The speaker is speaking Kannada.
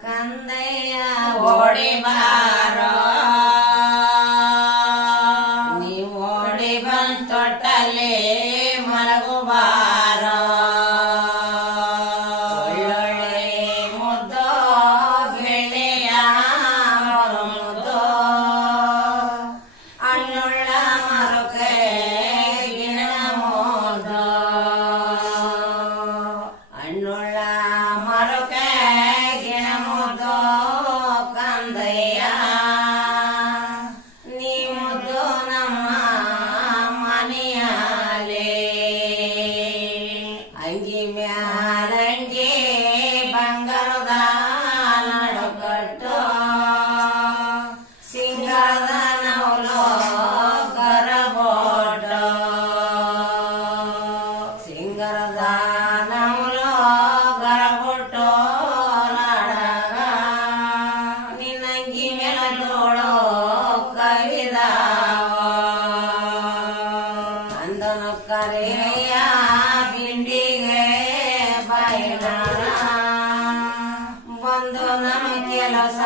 ಕಂದಯ್ಯ ಓಡಿ ಬಾರೋ ನೀವು ಓಡಿ ಬಂದ್ ತೊಟ್ಟಲ್ಲಿ ಮಲಗು ಬಾರೋ ಒಳ್ಳೊಳ್ಳೆ ಮುದ್ದೋ ಬೆಳೆಯ ಮುದ್ದೋ ಹಣ್ಣುಳ್ಳ ಮರುಕೆ ಗಿಣ ಮುದ್ದೋ ಹಣ್ಣುಳ್ಳ ಮರುಕೆ ಗಿಣ ಮುದ್ದೋ ಕಂದಯ್ಯ ನೀ ಮುದ್ದು ನಮ್ಮ ಮನೆಯಲ್ಲೇ ಅಂಗಿ ಮ್ಯಾಲಂಗಿ ಬಂಗಾರದ ನಡುಕಟ್ಟು ಸಿಂಗಾರದ ನವಲು ಕರಬೋಟ ಸಿಂಗಾರದ ನವಲು ಕರಬೋಟು ನಾಡಗ ನಿನ್ನಂಗಿ ಮೇಲೋಳು ಕವಿದಾವ ಅಂದನು ಕರೆಯ ಬಿಂಡಿಗೆ ಬೈಲಾಳ ಬಂದು ನಮ್ಮ ಕೆಲಸ